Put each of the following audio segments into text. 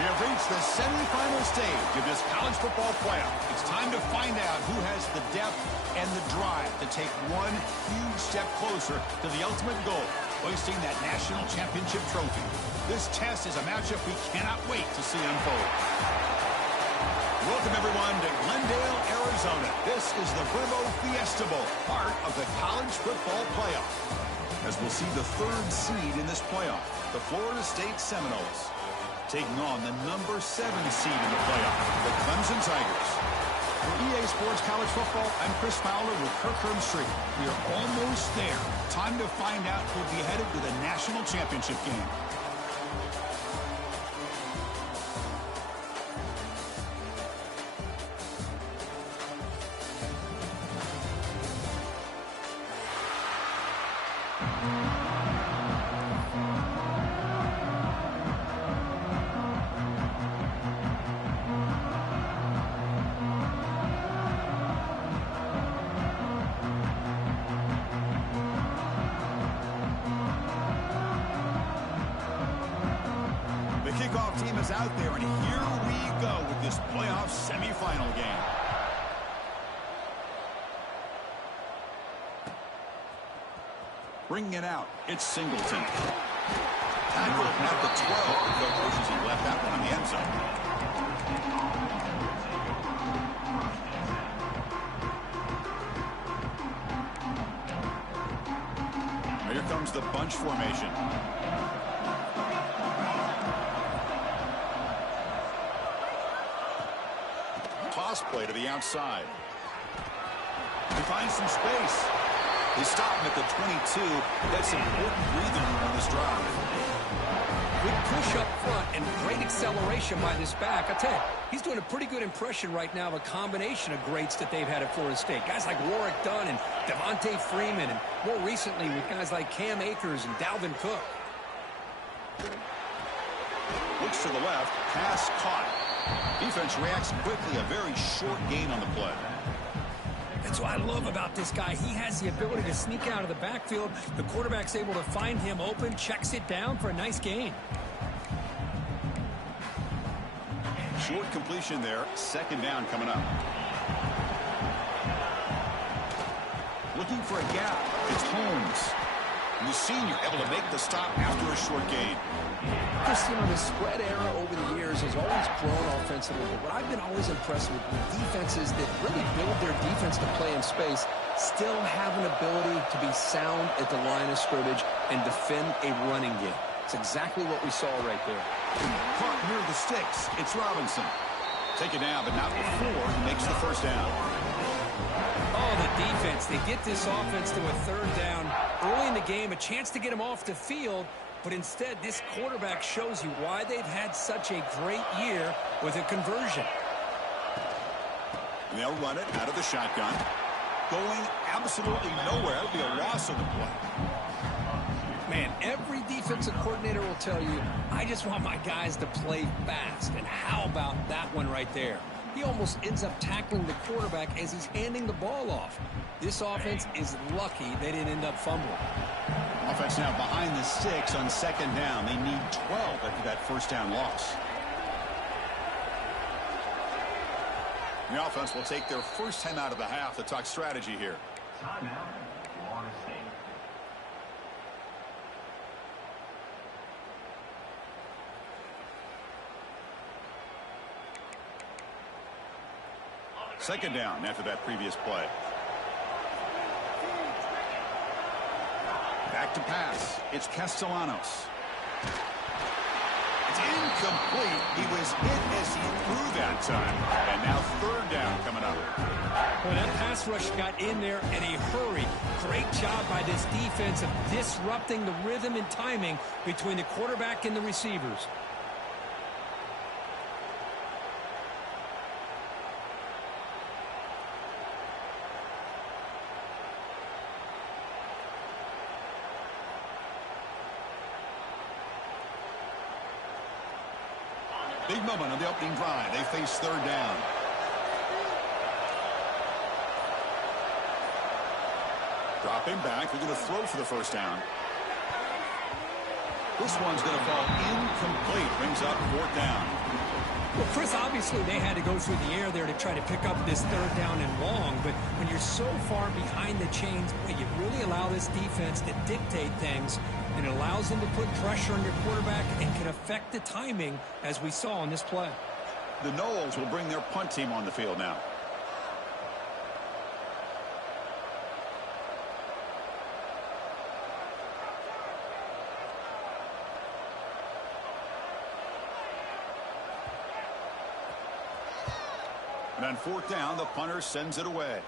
We have reached the semifinal stage of this college football playoff. It's time to find out who has the depth and the drive to take one huge step closer to the ultimate goal, hoisting that national championship trophy. This test is a matchup we cannot wait to see unfold. Welcome, everyone, to Glendale, Arizona. This is the Brimo Fiesta Bowl, part of the college football playoff. As we'll see the third seed in this playoff, the Florida State Seminoles, taking on the number 7 seed in the playoff, the Clemson Tigers. For EA Sports College Football, I'm Chris Fowler with Kirk Herbstreit. We are almost there. Time to find out who'll be headed to the national championship game. Kickoff team is out there, and here we go with this playoff semifinal game. Bringing it out, it's Singleton. Tackled at the 12. The coach wishes he left that one in the end zone. Here comes the bunch formation. Toss play to the outside. He finds some space. They stop him at the 22. That's important breathing room on this drive. Good push up front and great acceleration by this back. I tell you, he's doing a pretty good impression right now of a combination of greats that they've had at Florida State. Guys like Warrick Dunn and Devontae Freeman, and more recently with guys like Cam Akers and Dalvin Cook. Looks to the left, pass caught. Defense reacts quickly, a very short gain on the play. That's what I love about this guy. He has the ability to sneak out of the backfield. The quarterback's able to find him open, checks it down for a nice gain. Short completion there, second down coming up. Looking for a gap, it's Holmes. And the senior able to make the stop after a short gain. Just, you know, the spread era over the years has always grown offensively. But what I've been always impressed with defenses that really build their defense to play in space still have an ability to be sound at the line of scrimmage and defend a running game. It's exactly what we saw right there. Caught near the sticks. It's Robinson. Take it down, but not before he makes the first down. Oh, the defense. They get this offense to a third down early in the game, a chance to get him off the field. But instead, this quarterback shows you why they've had such a great year with a conversion. They'll run it out of the shotgun. Going absolutely nowhere. It'll be a loss on the play. Man, every defensive coordinator will tell you, I just want my guys to play fast. And how about that one right there? He almost ends up tackling the quarterback as he's handing the ball off. This offense is lucky they didn't end up fumbling. Offense now behind the 6 on second down. They need 12 after that first down loss. The offense will take their first time out of the half to talk strategy here. Timeout, Florida State. Second down after that previous play. Back to pass. It's Castellanos. It's incomplete. He was hit as he threw that time. And now third down coming up. Well, that pass rush got in there in a hurry. Great job by this defense of disrupting the rhythm and timing between the quarterback and the receivers. Big moment on the opening drive. They face third down. Dropping back. They're going to throw for the first down. This one's going to fall incomplete. Brings up 4th down. Well, Chris, obviously they had to go through the air there to try to pick up this 3rd down and long, but when you're so far behind the chains, boy, you really allow this defense to dictate things, and it allows them to put pressure on your quarterback and can affect the timing, as we saw on this play. The Noles will bring their punt team on the field now. And on 4th down, the punter sends it away.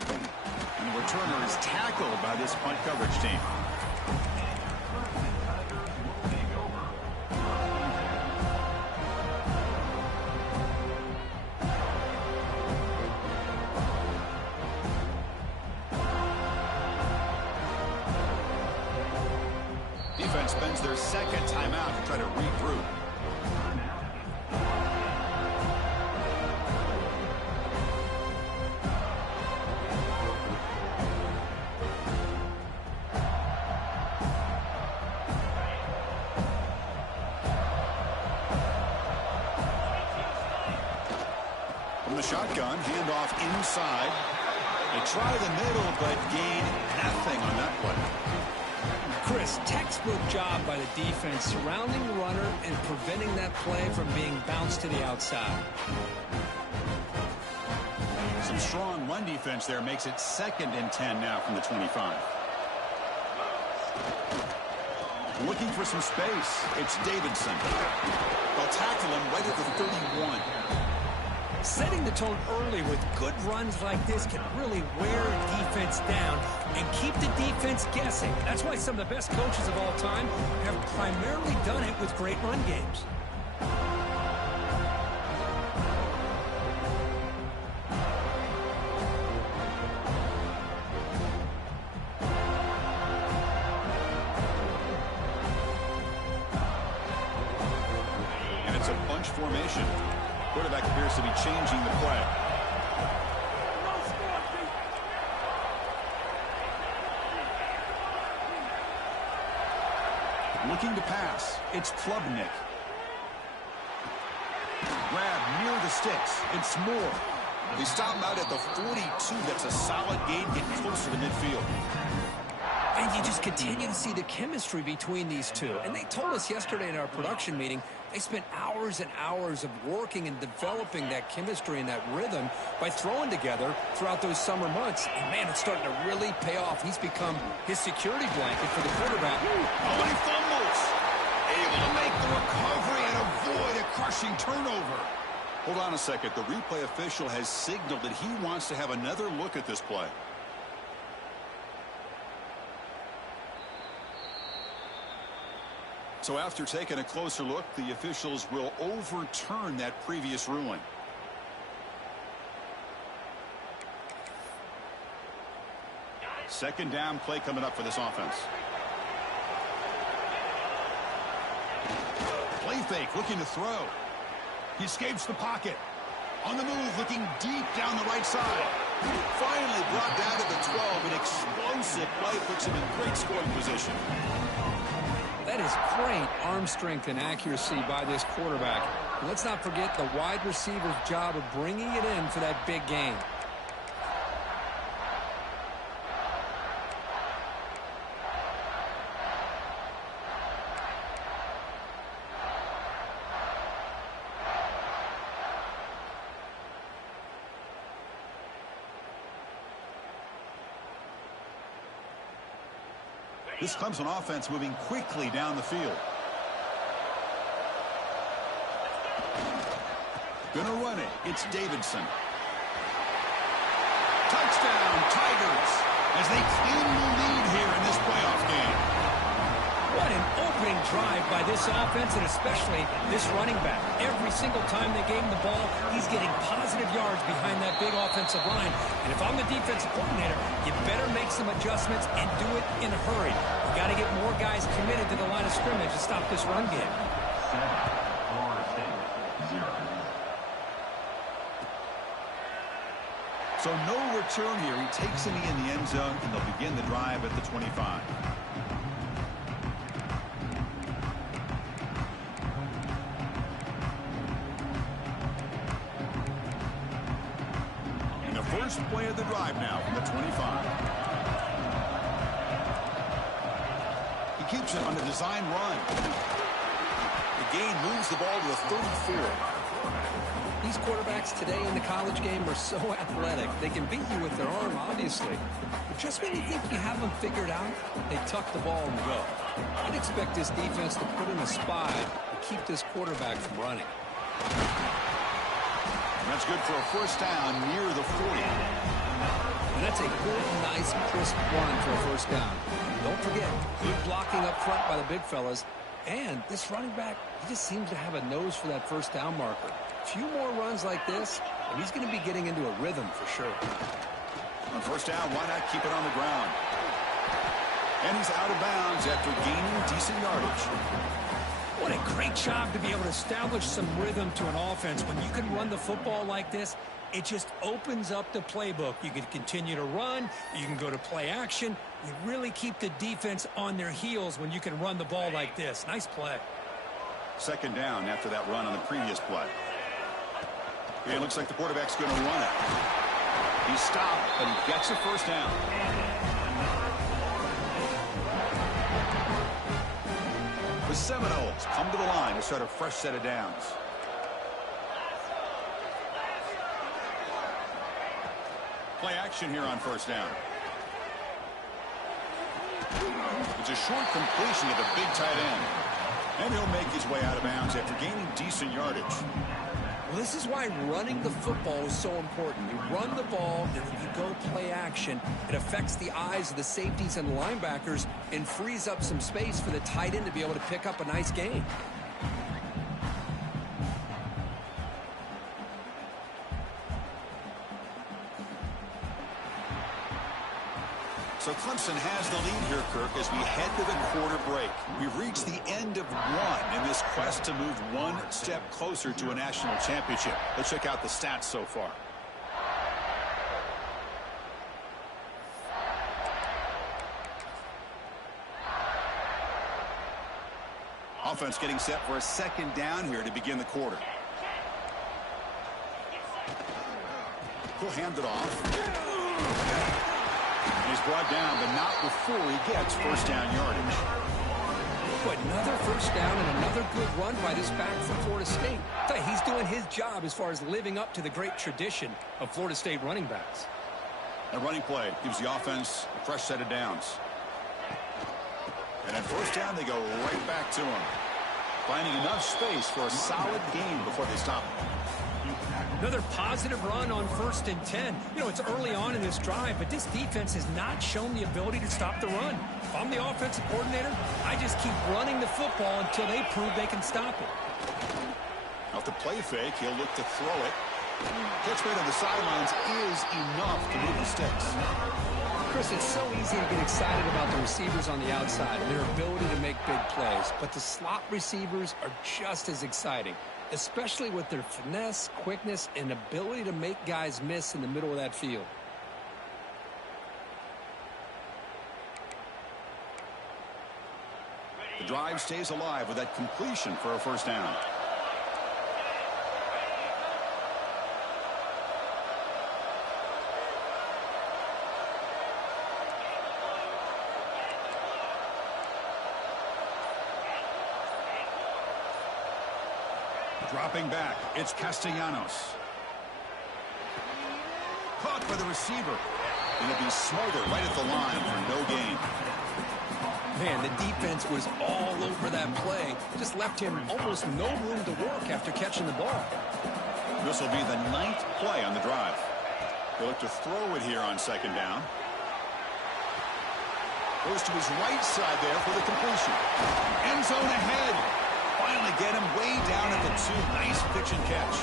And the returner is tackled by this punt coverage team. Defense spends their 2nd timeout to try to regroup. From the shotgun, handoff inside. They try the middle, but gain nothing on that play. Chris, textbook job by the defense surrounding the runner and preventing that play from being bounced to the outside. Some strong run defense there makes it 2nd and 10 now from the 25. Looking for some space. It's Davidson. They'll tackle him right at the 31. Setting the tone early with good runs like this can really wear a defense down and keep the defense guessing. That's why some of the best coaches of all time have primarily done it with great run games. And it's a bunch formation. Quarterback appears to be changing the play. Looking to pass. It's Klubnik. Grab near the sticks. It's Moore. They stop him out at the 42. That's a solid gain, getting closer to midfield. And you just continue to see the chemistry between these two. And they told us yesterday in our production meeting, they spent hours and hours of working and developing that chemistry and that rhythm by throwing together throughout those summer months. And, man, it's starting to really pay off. He's become his security blanket for the quarterback. Oh, he fumbles. Able to make the recovery and avoid a crushing turnover. Hold on a second. The replay official has signaled that he wants to have another look at this play. So after taking a closer look, the officials will overturn that previous ruling. Second down play coming up for this offense. Play fake, looking to throw. He escapes the pocket. On the move, looking deep down the right side. Finally brought down to the 12. An explosive play puts him in great scoring position. That is great arm strength and accuracy by this quarterback. And let's not forget the wide receiver's job of bringing it in for that big gain. This Clemson offense moving quickly down the field. Gonna run it. It's Davidson. Touchdown, Tigers, as they claim the lead here in this playoff game. What an opening drive by this offense, and especially this running back. Every single time they gave him the ball, he's getting positive yards behind that big offensive line. And if I'm the defensive coordinator, you better make some adjustments and do it in a hurry. You got to get more guys committed to the line of scrimmage to stop this run game. Florida State, 0. So no return here. He takes it in the end zone, and they'll begin the drive at the 25. First play of the drive now from the 25. He keeps it on the design run. The gain moves the ball to the 34. These quarterbacks today in the college game are so athletic. They can beat you with their arm, obviously. But just when you think you have them figured out, they tuck the ball and go. I'd expect this defense to put in a spy to keep this quarterback from running. And that's good for a first down near the 40. And that's a good, nice, crisp run for a first down. Don't forget, good blocking up front by the big fellas. And this running back, he just seems to have a nose for that first down marker. A few more runs like this, and he's going to be getting into a rhythm for sure. On first down, why not keep it on the ground? And he's out of bounds after gaining decent yardage. What a great job to be able to establish some rhythm to an offense. When you can run the football like this, it just opens up the playbook. You can continue to run. You can go to play action. You really keep the defense on their heels when you can run the ball like this. Nice play. Second down after that run on the previous play. Yeah, it looks like the quarterback's going to run it. He stopped, but he gets a first down. The Seminoles come to the line to start a fresh set of downs. Play action here on first down. It's a short completion to the big tight end. And he'll make his way out of bounds after gaining decent yardage. Well, this is why running the football is so important. You run the ball, and when you go play action, it affects the eyes of the safeties and the linebackers and frees up some space for the tight end to be able to pick up a nice gain. So Clemson has the lead here, Kirk, as we head to the quarter break. We've reached the end of one in this quest to move one step closer to a national championship. Let's check out the stats so far. Offense getting set for a second down here to begin the quarter. He'll hand it off. He's brought down, but not before he gets first down yardage. But another first down and another good run by this back from Florida State. He's doing his job as far as living up to the great tradition of Florida State running backs. A running play gives the offense a fresh set of downs. And at first down, they go right back to him, finding enough space for a solid gain before they stop him. Another positive run on 1st and 10. You know, it's early on in this drive, but this defense has not shown the ability to stop the run. If I'm the offensive coordinator, I just keep running the football until they prove they can stop it. Off the play fake, he'll look to throw it. Catch right on the sidelines is enough to move the sticks. Chris, it's so easy to get excited about the receivers on the outside and their ability to make big plays, but the slot receivers are just as exciting, especially with their finesse, quickness, and ability to make guys miss in the middle of that field. The drive stays alive with that completion for a first down. Dropping back, it's Castellanos. Caught by the receiver. It'll be Smolder right at the line for no gain. Man, the defense was all over that play. Just left him almost no room to work after catching the ball. This will be the 9th play on the drive. They'll look to throw it here on second down. Goes to his right side there for the completion. End zone ahead. Finally get him way down at the 2. Nice pitch and catch.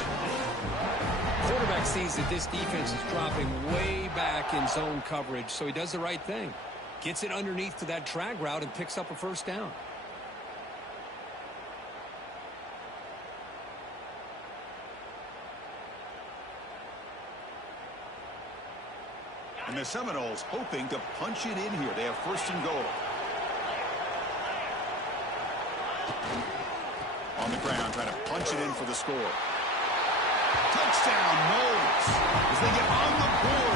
Quarterback sees that this defense is dropping way back in zone coverage, so he does the right thing. Gets it underneath to that drag route and picks up a first down. And the Seminoles hoping to punch it in here. They have first and goal. On the ground, trying to punch it in for the score. Touchdown, Noles, as they get on the board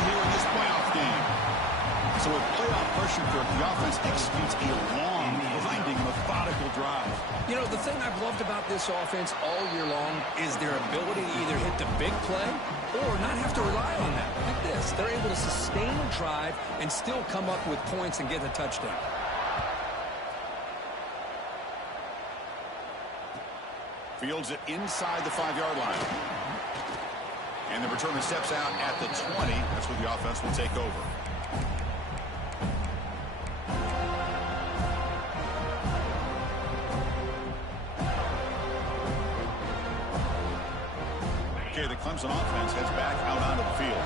game. So with playoff pressure grip, the offense executes a long, grinding, methodical drive. You know, the thing I've loved about this offense all year long is their ability to either hit the big play or not have to rely on that. Look at this. They're able to sustain a drive and still come up with points and get the touchdown. Fields it inside the 5-yard line. And the returner steps out at the 20. That's where the offense will take over. Okay, the Clemson offense heads back out onto the field.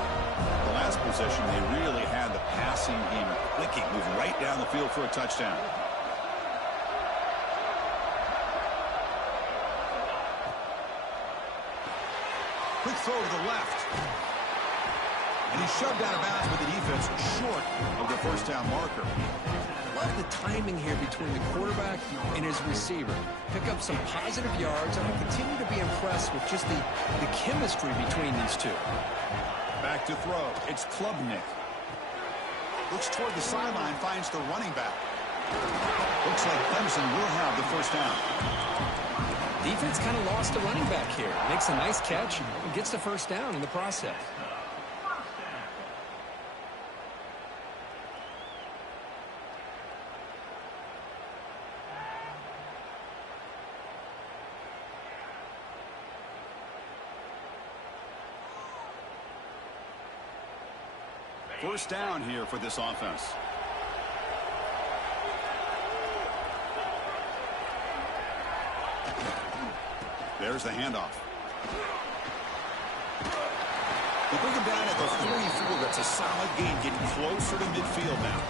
The last possession, they really had the passing game clicking, moved right down the field for a touchdown. Quick throw to the left. And he's shoved out of bounds with the defense short of the first down marker. I love the timing here between the quarterback and his receiver. Pick up some positive yards, and I continue to be impressed with just the chemistry between these two. Back to throw. It's Klubnik. Looks toward the sideline, finds the running back. Looks like Clemson will have the first down. Defense kind of lost the running back here. Makes a nice catch and gets the first down in the process. First down here for this offense. There's the handoff. They bring him down at the 44. That's a solid gain, getting closer to midfield now.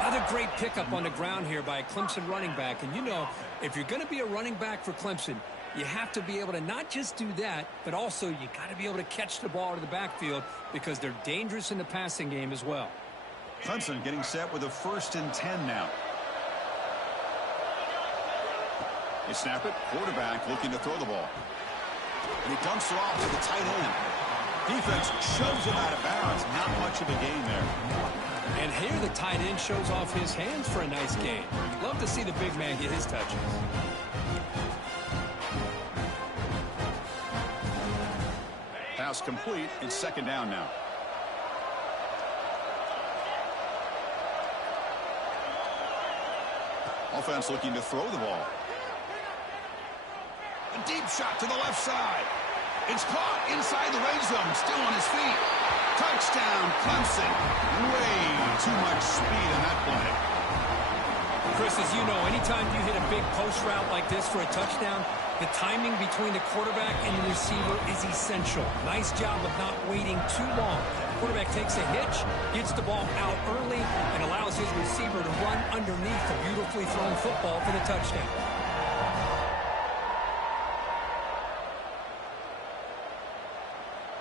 Another great pickup on the ground here by a Clemson running back. And you know, if you're going to be a running back for Clemson, you have to be able to not just do that, but also you got to be able to catch the ball to the backfield because they're dangerous in the passing game as well. Clemson getting set with a 1st and 10 now. They snap it. Quarterback looking to throw the ball. And he dumps it off to the tight end. Defense shoves him out of bounds. Not much of a gain there. And here the tight end shows off his hands for a nice gain. Love to see the big man get his touches. Pass complete. It's 2nd down now. Offense looking to throw the ball. A deep shot to the left side. It's caught inside the red zone. Still on his feet. Touchdown, Clemson. Way too much speed in that play. Chris, as you know, anytime you hit a big post route like this for a touchdown, the timing between the quarterback and the receiver is essential. Nice job of not waiting too long. Quarterback takes a hitch, gets the ball out early, and allows his receiver to run underneath the beautifully thrown football for the touchdown.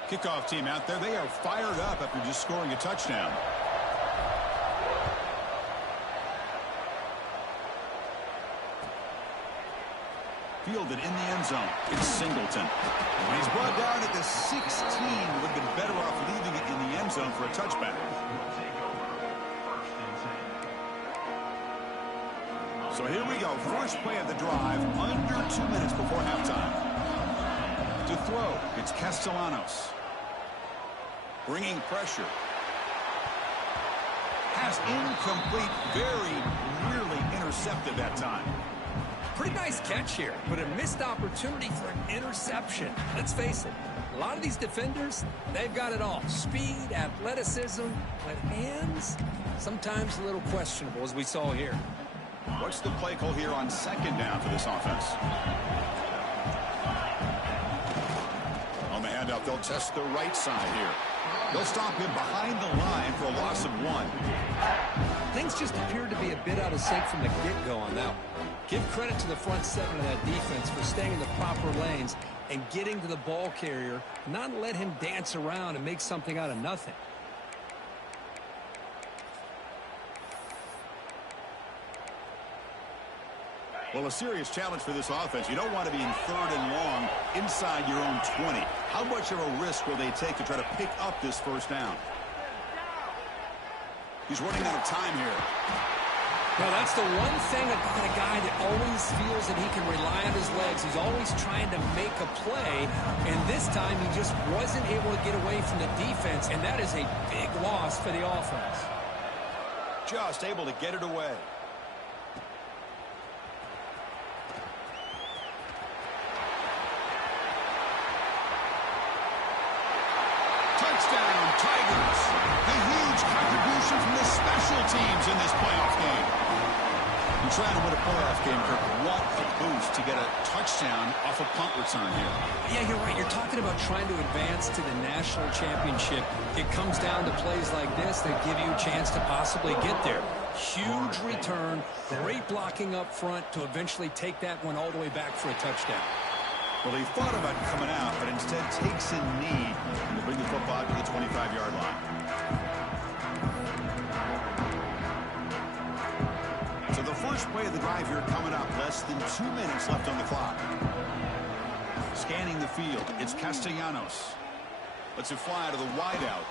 Kickoff team out there. They are fired up after just scoring a touchdown. Fielded in the end zone. It's Singleton. And he's brought down at the 16. Would have been better off leaving it in the end zone for a touchback. So here we go. First play of the drive. Under 2 minutes before halftime. To throw, it's Castellanos. Bringing pressure. Pass incomplete. Very nearly intercepted that time. Pretty nice catch here, but a missed opportunity for an interception. Let's face it, a lot of these defenders, they've got it all. Speed, athleticism, but hands, sometimes a little questionable, as we saw here. What's the play call here on 2nd down for this offense? On the handout, they'll test the right side here. They'll stop him behind the line for a loss of 1. Things just appeared to be a bit out of sync from the get-go on that one. Give credit to the front 7 of that defense for staying in the proper lanes and getting to the ball carrier, not let him dance around and make something out of nothing. Well, a serious challenge for this offense. You don't want to be in 3rd and long inside your own 20. How much of a risk will they take to try to pick up this first down? He's running out of time here. Well, that's the one thing about a guy that always feels that he can rely on his legs. He's always trying to make a play, and this time he just wasn't able to get away from the defense, and that is a big loss for the offense. Just able to get it away. Touchdown, Tigers. A huge contribution from the special teams in this playoff game. You're trying to win a playoff game, Kirk. What a boost to get a touchdown off a punt return here. Yeah, you're right. You're talking about trying to advance to the national championship. It comes down to plays like this that give you a chance to possibly get there. Huge return, great blocking up front to eventually take that one all the way back for a touchdown. Well, he thought about coming out, but instead takes a knee and will bring the football to the 25-yard line. So the first play of the drive here coming up. Less than 2 minutes left on the clock. Scanning the field, it's Castellanos. Lets it fly to the wideout.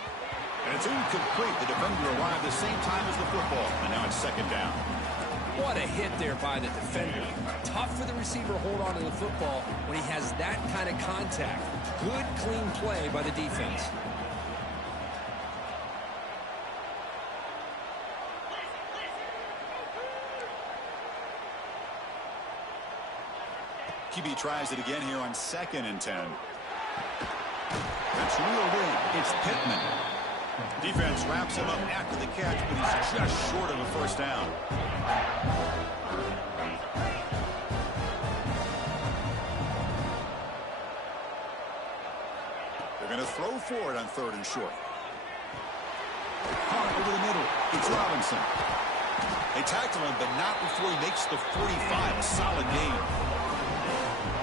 And it's incomplete. The defender arrived the same time as the football. And now it's second down. What a hit there by the defender. Tough for the receiver to hold on to the football when he has that kind of contact. Good, clean play by the defense. QB tries it again here on 2nd and 10. That's reeled in. It's Pittman. Defense wraps him up after the catch, but he's just short of a first down. They're going to throw for it on 3rd and short. Caught over the middle. It's Robinson. They tackle him, but not before he makes the 45. A solid game.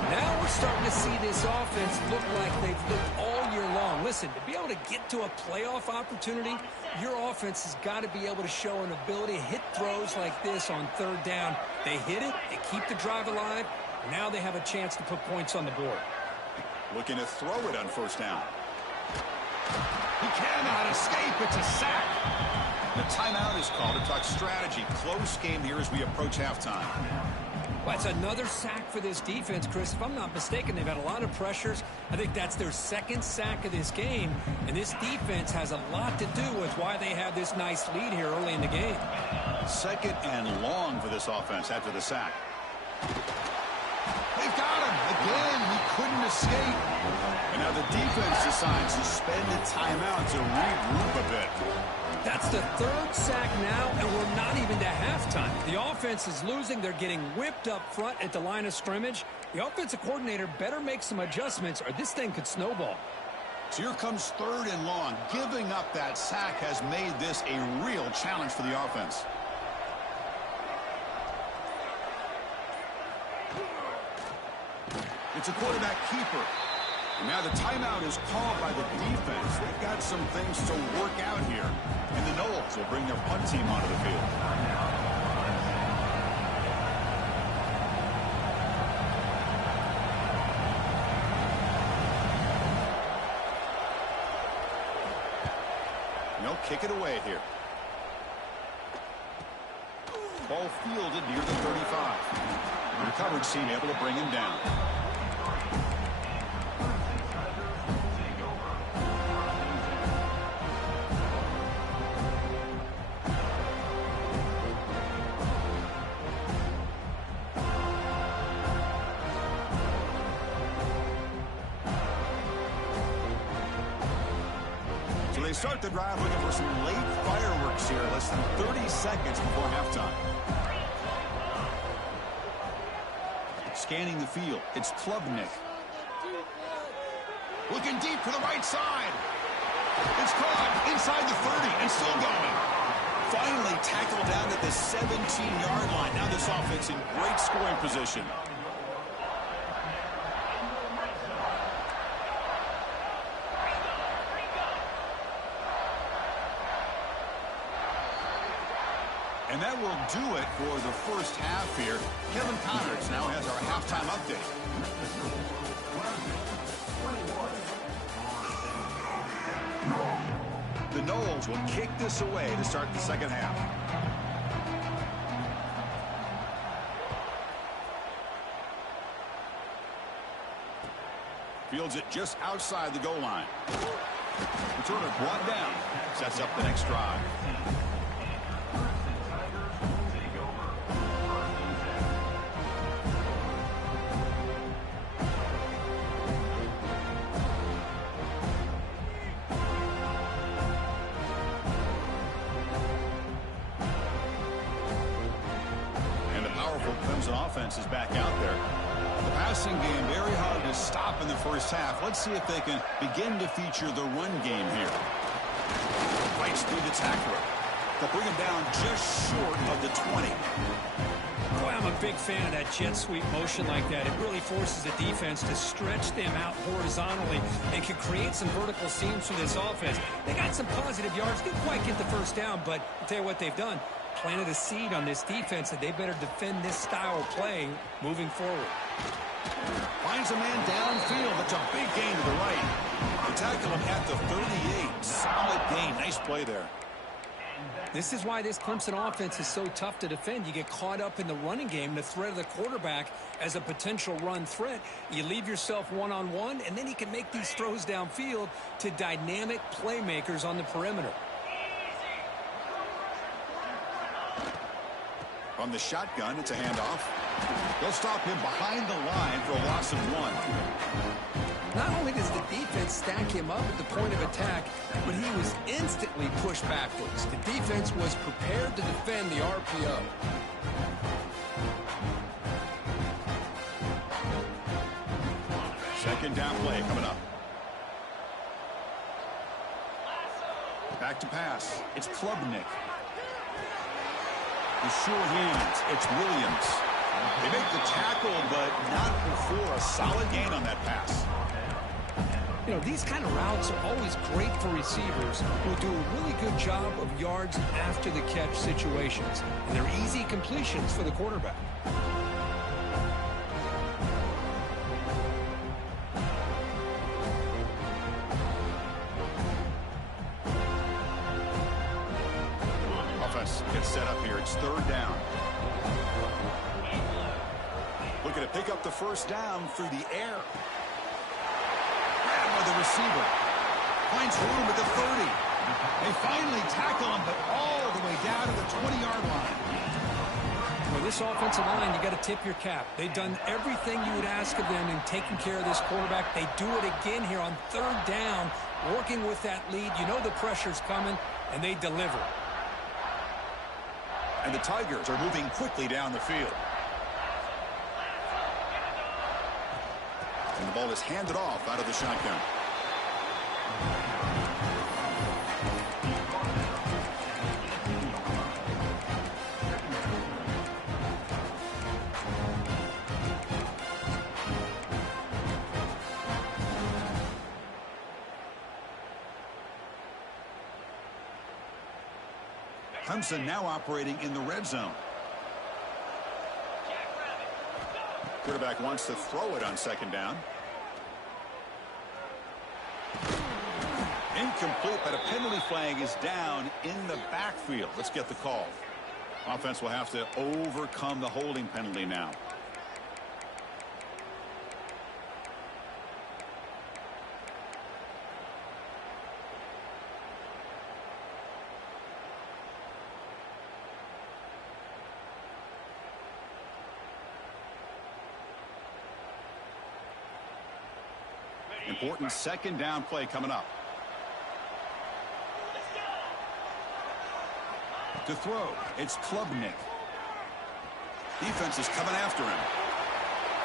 Now we're starting to see this offense look like they've looked all year long. Listen, to be able to get to a playoff opportunity, your offense has got to be able to show an ability to hit throws like this on 3rd down. They hit it, they keep the drive alive. Now they have a chance to put points on the board. Looking to throw it on 1st down. He cannot escape. It's a sack. The timeout is called to talk strategy. Close game here as we approach halftime. Well, it's another sack for this defense, Chris. If I'm not mistaken, they've had a lot of pressures. I think that's their 2nd sack of this game. And this defense has a lot to do with why they have this nice lead here early in the game. 2nd and long for this offense after the sack. They've got him. Again, he couldn't escape. And now the defense decides to spend a timeout to regroup a bit. That's the 3rd sack now, and we're not even to halftime. The offense is losing. They're getting whipped up front at the line of scrimmage. The offensive coordinator better make some adjustments, or this thing could snowball. So here comes 3rd and long. Giving up that sack has made this a real challenge for the offense. It's a quarterback keeper. And now the timeout is called by the defense. They've got some things to work out here. And the Noles will bring their punt team onto the field. And they'll kick it away here. Ball fielded near the 35. The coverage team able to bring him down. So they start the drive looking for some late fireworks here, less than 30 seconds before halftime. Scanning the field, it's Klubnik. Looking deep to the right side. It's caught inside the 30 and still going. Finally tackled down at the 17-yard line. Now this offense in great scoring position. And that will do it for the first half here. Kevin Connors now has our halftime update. The Noles will kick this away to start the second half. Fields it just outside the goal line. Returner brought down. Sets up the next drive. And the powerful Clemson offense is back out there. The passing game very hard to stop in the first half. Let's see if they can begin to feature the run game here. Fights through the tackler. They'll bring him down just short of the 20. Boy, I'm a big fan of that jet sweep motion like that. It really forces the defense to stretch them out horizontally and can create some vertical seams for this offense. They got some positive yards. Didn't quite get the first down, but I'll tell you what they've done. Planted a seed on this defense that they better defend this style of play moving forward. Finds a man downfield. That's a big gain to the right. They tackle him at the 38. Solid gain. Nice play there. This is why this Clemson offense is so tough to defend. You get caught up in the running game, the threat of the quarterback as a potential run threat. You leave yourself one-on-one, and then he can make these throws downfield to dynamic playmakers on the perimeter. From the shotgun, it's a handoff. They'll stop him behind the line for a loss of 1. Not only does the defense stack him up at the point of attack, but he was instantly pushed backwards. The defense was prepared to defend the RPO. Second down play coming up. Back to pass. It's Klubnik. The sure hands. It's Williams. They make the tackle, but not before a solid gain on that pass. You know, these kind of routes are always great for receivers who do a really good job of yards after the catch situations. And they're easy completions for the quarterback. Offense gets set up here. It's third down. Looking to pick up the first down through the air. The receiver finds room at the 30. They finally tackle him, but all the way down to the 20-yard line. Well, this offensive line, you got to tip your cap. They've done everything you would ask of them in taking care of this quarterback. They do it again here on third down, working with that lead. You know the pressure's coming, and they deliver. And the Tigers are moving quickly down the field. And the ball is handed off out of the shotgun. Clemson now operating in the red zone. Quarterback wants to throw it on second down. Incomplete, but a penalty flag is down in the backfield. Let's get the call. Offense will have to overcome the holding penalty now. Important second down play coming up. To throw, it's Klubnik. Defense is coming after him.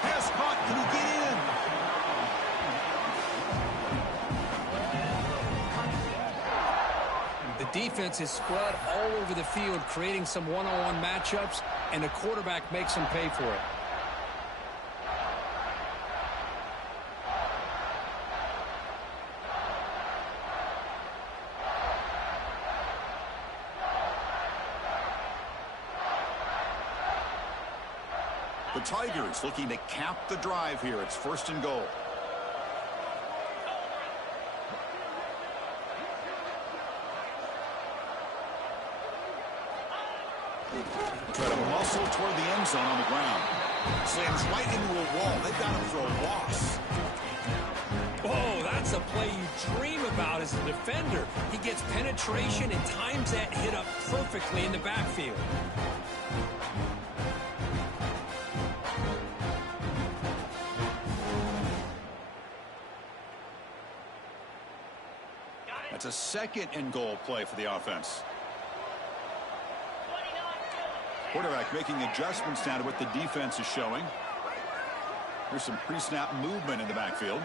Pass caught. Can The he get in? defense is spread all over the field, creating some one-on-one matchups, and the quarterback makes them pay for it. The Tigers looking to cap the drive here. It's first and goal. Try to muscle toward the end zone on the ground. Slams right into a wall. They've got him for a loss. Oh, that's a play you dream about as a defender. He gets penetration and times that hit up perfectly in the backfield. That's a second and goal play for the offense. Quarterback making adjustments now to what the defense is showing. There's some pre-snap movement in the backfield.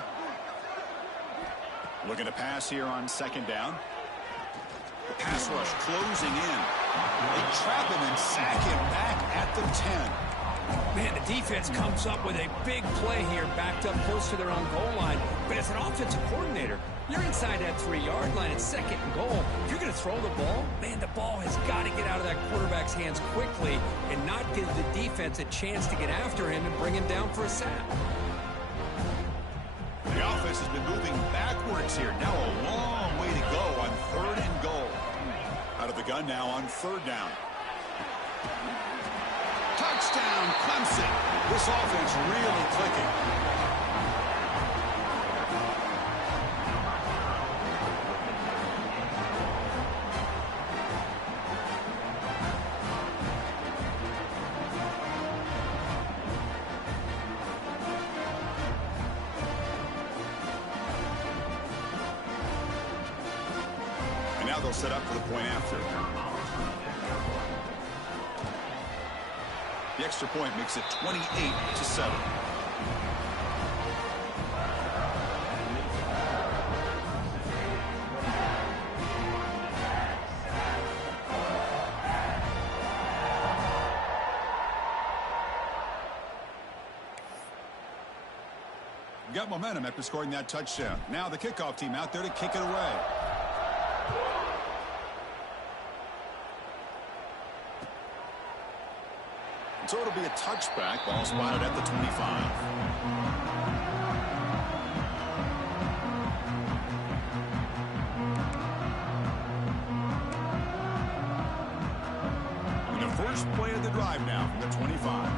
Looking to pass here on second down. The pass rush closing in. They trap him and sack him back at the 10. Man, the defense comes up with a big play here, backed up close to their own goal line. But as an offensive coordinator, you're inside that 3-yard line. It's second and goal. If you're going to throw the ball, man, the ball has got to get out of that quarterback's hands quickly and not give the defense a chance to get after him and bring him down for a sack. The offense has been moving backwards here. Now a long way to go on third and goal. Out of the gun now on third down. Touchdown, Clemson. This offense really clicking. And now they'll set up for the point after. The extra point makes it 28-7. Got momentum after scoring that touchdown. Now the kickoff team out there to kick it away. So it'll be a touchback. Ball spotted at the 25. And the first play of the drive now from the 25.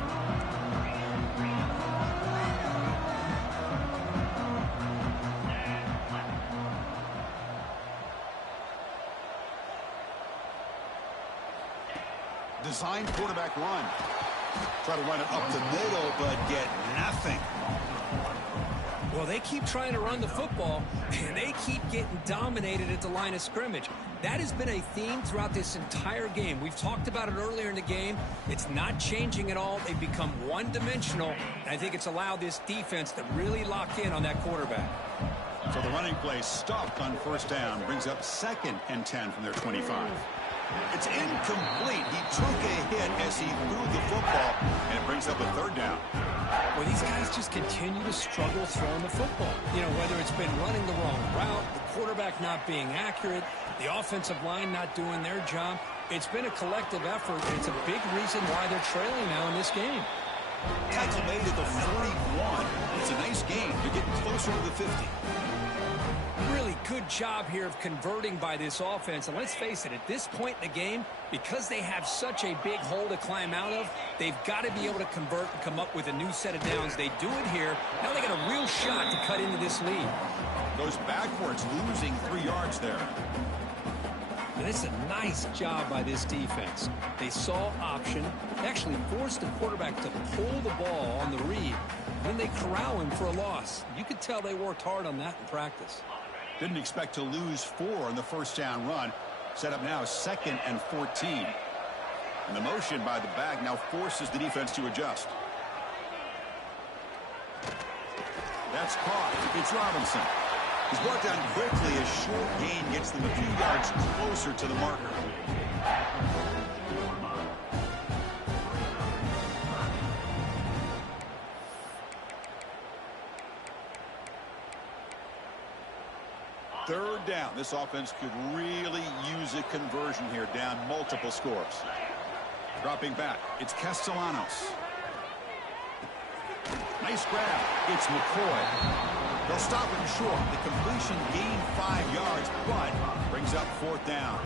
Design quarterback run. Try to run it up the middle, but get nothing. Well, they keep trying to run the football, and they keep getting dominated at the line of scrimmage. That has been a theme throughout this entire game. We've talked about it earlier in the game. It's not changing at all. They've become one-dimensional, and I think it's allowed this defense to really lock in on that quarterback. So the running play stopped on first down. Brings up second and 10 from their 25. It's incomplete. He took a hit as he threw the football, and it brings up a third down. Well, these guys just continue to struggle throwing the football. You know, whether it's been running the wrong route, the quarterback not being accurate, the offensive line not doing their job. It's been a collective effort, and it's a big reason why they're trailing now in this game. Tackle made at the 41. It's a nice game to get closer to the 50. Really good job here of converting by this offense. And let's face it, at this point in the game, because they have such a big hole to climb out of, they've got to be able to convert and come up with a new set of downs. They do it here. Now they got a real shot to cut into this lead. Goes backwards, losing 3 yards there. And it's a nice job by this defense. They saw option, actually forced the quarterback to pull the ball on the read, and then they corral him for a loss. You could tell they worked hard on that in practice. Didn't expect to lose 4 on the first down run. Set up now second and 14. And the motion by the back now forces the defense to adjust. That's caught. It's Robinson. He's brought down quickly. A short gain gets them a few yards closer to the marker. Third down. This offense could really use a conversion here, down multiple scores. Dropping back, it's Castellanos. Nice grab. It's McCoy. They'll stop him short. The completion gained 5 yards, but brings up fourth down.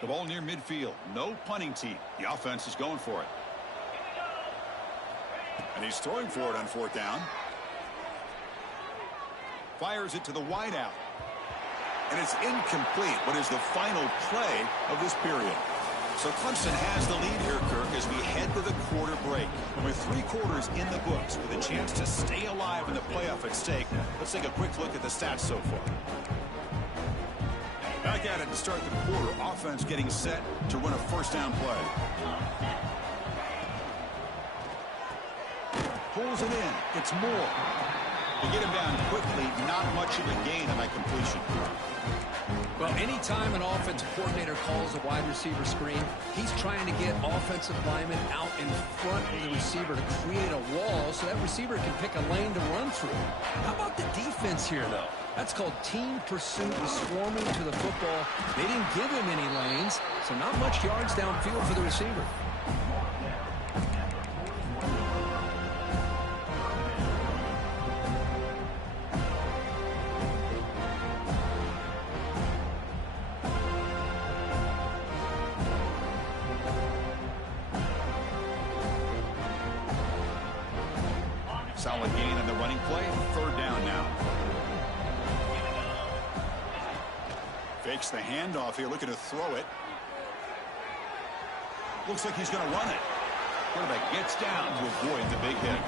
The ball near midfield. No punting team. The offense is going for it. And he's throwing for it on 4th down. Fires it to the wideout. And it's incomplete. What is the final play of this period? So Clemson has the lead here, Kirk, as we head to the quarter break. With 3 quarters in the books, with a chance to stay alive in the playoff at stake, let's take a quick look at the stats so far. Back at it to start the quarter. Offense getting set to run a 1st down play. Pulls it in. It's Moore. To get him down quickly, not much of a gain on that completion. Well, anytime an offensive coordinator calls a wide receiver screen, he's trying to get offensive linemen out in front of the receiver to create a wall so that receiver can pick a lane to run through. How about the defense here, though? That's called team pursuit and swarming to the football. They didn't give him any lanes, so not much yards downfield for the receiver. Solid gain on the running play. 3rd down now. Fakes the handoff here, looking to throw it. Looks like he's going to run it. Quarterback gets down to avoid the big hit.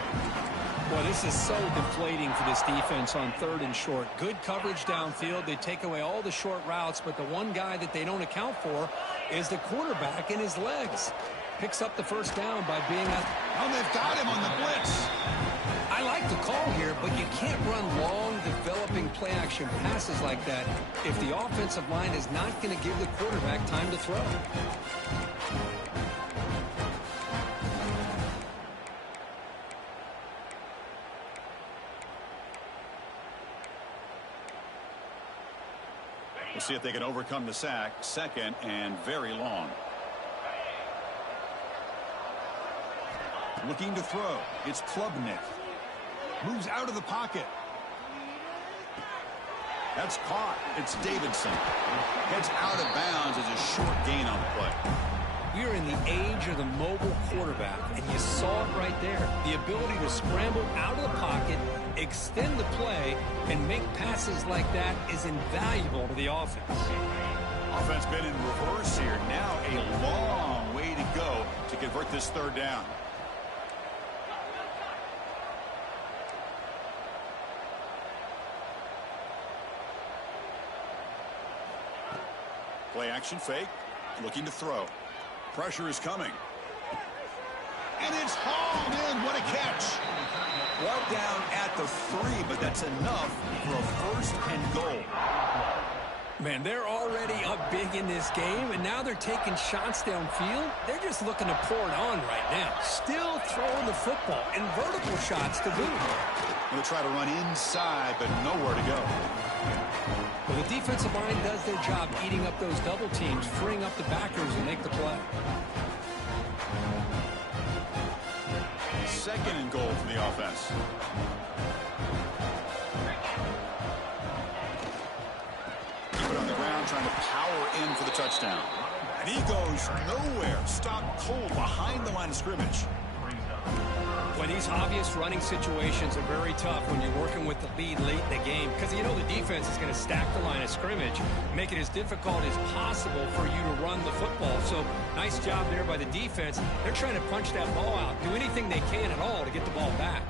Boy, this is so deflating for this defense on 3rd and short. Good coverage downfield. They take away all the short routes, but the one guy that they don't account for is the quarterback and his legs. Picks up the 1st down by being at... Oh, they've got him on the blitz. I like the call here, but you can't run long, developing play-action passes like that if the offensive line is not going to give the quarterback time to throw. We'll see if they can overcome the sack. 2nd and very long. Looking to throw. It's Klubnik. Moves out of the pocket. That's caught. It's Davidson. Gets out of bounds as a short gain on the play. We're in the age of the mobile quarterback, and you saw it right there. The ability to scramble out of the pocket, extend the play, and make passes like that is invaluable to the offense. Offense been in reverse here. Now a long way to go to convert this 3rd down. Play action fake. Looking to throw. Pressure is coming. And it's hauled in. What a catch. Well down at the 3, but that's enough for a 1st and goal. Man, they're already up big in this game, and now they're taking shots downfield. They're just looking to pour it on right now. Still throwing the football, and vertical shots to boot. Going to try to run inside, but nowhere to go. Well, the defensive line does their job eating up those double teams, freeing up the backers and make the play. 2nd and goal for the offense. Keep it on the ground, trying to power in for the touchdown. And he goes nowhere. Stopped cold behind the line of scrimmage. Well, these obvious running situations are very tough when you're working with the lead late in the game because you know the defense is going to stack the line of scrimmage, make it as difficult as possible for you to run the football. So nice job there by the defense. They're trying to punch that ball out, do anything they can at all to get the ball back.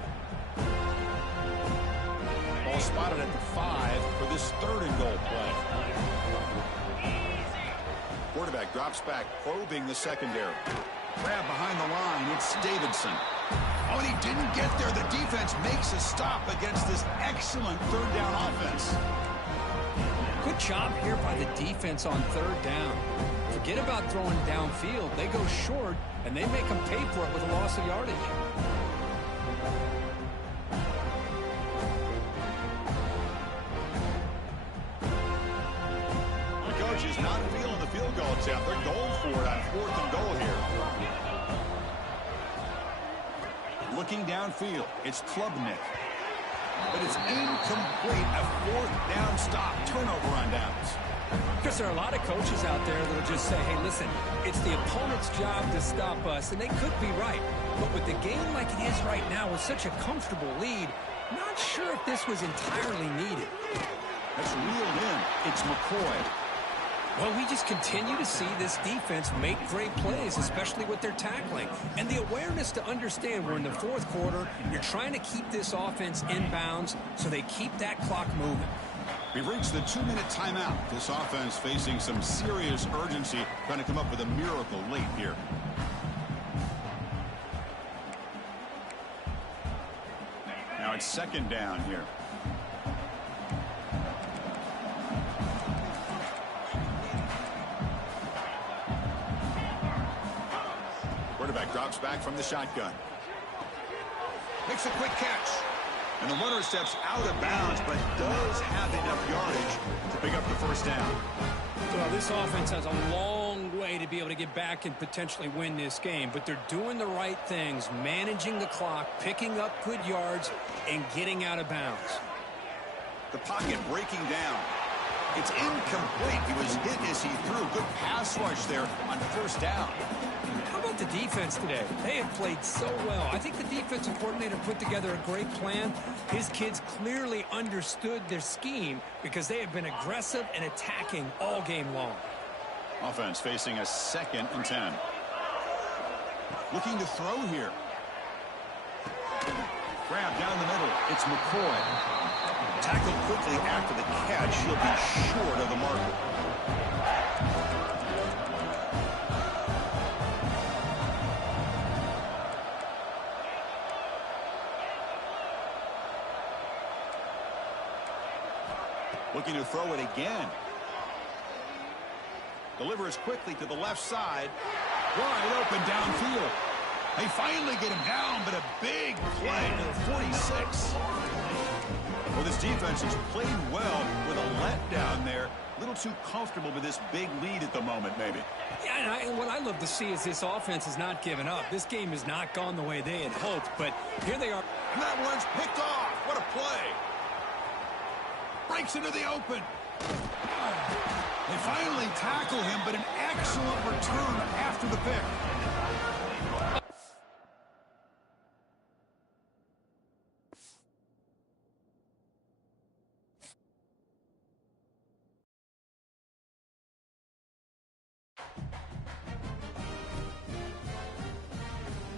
Ball spotted at the 5 for this 3rd and goal play. Quarterback drops back, probing the secondary. Grab behind the line. It's Davidson. Oh, and he didn't get there. The defense makes a stop against this excellent 3rd down offense. Good job here by the defense on 3rd down. Forget about throwing downfield. They go short, and they make them pay for it with a loss of yardage. The coach is not feeling the field goal attempt. They're going for it on 4th and goal here. Looking downfield, it's Klubnik. But it's incomplete. A 4th down stop. Turnover on downs. Because there are a lot of coaches out there that will just say, hey, listen, it's the opponent's job to stop us, and they could be right. But with the game like it is right now with such a comfortable lead, not sure if this was entirely needed. That's reeled in. It's McCoy. Well, we just continue to see this defense make great plays, especially with their tackling. And the awareness to understand we're in the fourth quarter, you're trying to keep this offense in bounds so they keep that clock moving. We've reached the 2-minute timeout. This offense facing some serious urgency, trying to come up with a miracle late here. Now it's second down here. Quarterback drops back from the shotgun. Makes a quick catch. And the runner steps out of bounds, but does have enough yardage to pick up the first down. Well, this offense has a long way to be able to get back and potentially win this game, but they're doing the right things, managing the clock, picking up good yards, and getting out of bounds. The pocket breaking down. It's incomplete. He was hit as he threw. Good pass rush there on first down. How about the defense today? They have played so well. I think the defensive coordinator put together a great plan. His kids clearly understood their scheme because they have been aggressive and attacking all game long. Offense facing a 2nd and 10. Looking to throw here. Grab down the middle. It's McCoy. Tackled quickly after the catch. He'll be short of the marker. Looking to throw it again. Delivers quickly to the left side. Wide open downfield. They finally get him down, but a big play to the 46. Well, this defense has played well with a letdown there. A little too comfortable with this big lead at the moment, maybe. Yeah, and what I love to see is this offense has not given up. This game has not gone the way they had hoped, but here they are. And that one's picked off. What a play. Breaks into the open. They finally tackle him, but an excellent return after the pick.